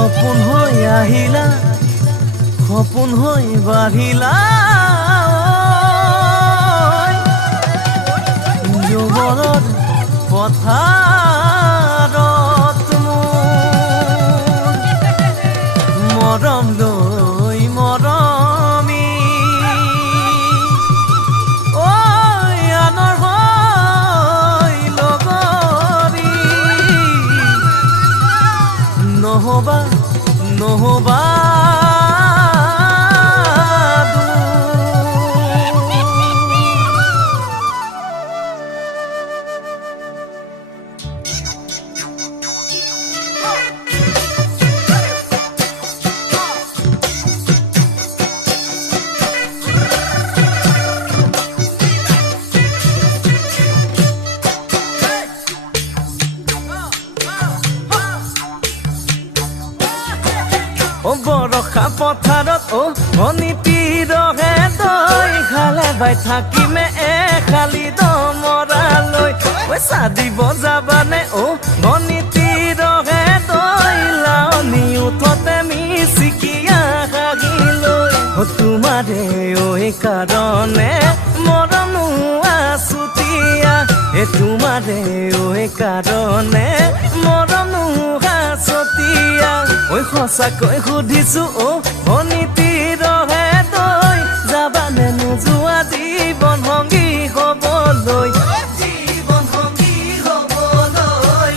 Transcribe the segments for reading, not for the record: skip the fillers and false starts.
সপোন হৈ আহিলা সপোন হৈ বাঢ়িলা যৌৱনৰ পথাৰত মৰম লৈ মৰমি আনৰ হৈ লগৰী নহবা নহবা বৰষা পথাৰত অনিতিৰহে তই খালে বাই থাকিমে খালি দমৰালৈ পইচা দিব যাবানে অনিতিৰহে তই লাৱনি উঠতে মিচিকিয়া হাগিলৈ তোমাৰে কাৰণে মৰমো আছুতীয়া তোমাৰে কাৰণে মৰমো আছতীয়া সঁচাকৈ সুধিছো অনিতিৰহে তই যাবানে নোযোৱা জীৱন সংগী হ'বলৈ জীৱন সংগী হ'বলৈ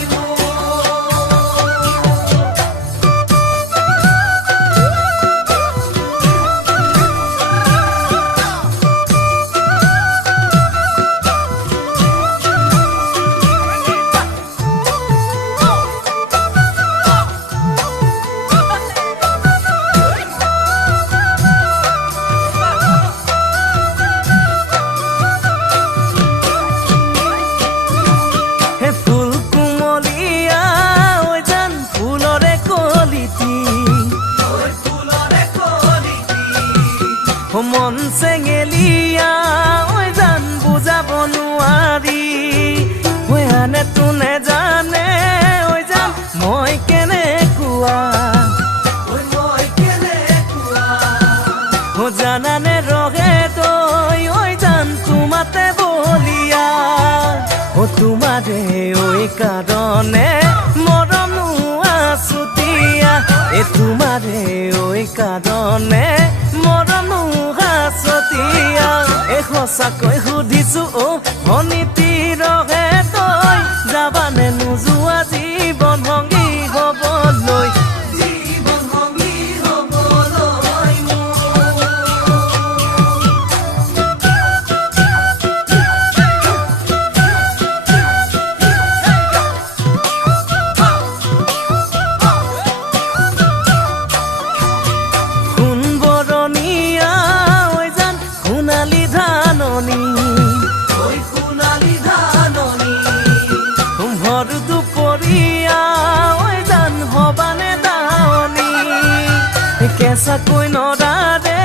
মন চেঙেলিয়া জান বুজাব নোৱাৰি আনে তোনে জানে জান মই কেনেকুৱা জানানে ৰহে তই জান তোমাতে বলিয়া তোমাৰে কাৰণে মৰমো আছুতীয়া তোমাৰে কাৰণে মৰমো আছতীয়া সঁচাকৈ সুধিছো অনিতিৰহে তই যাবানে নোযোৱা জীৱন সংগী হ'বলৈ জীৱন সংগী হ'বলৈ কেঁচাকৈ নৰাৰে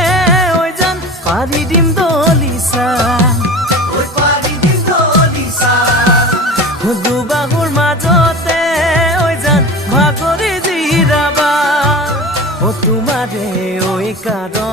জান পাৰি দিম দলিচা দুবাহুৰ মাজতে জান ভাগৰি জিৰাবা তোমাৰে কাৰণ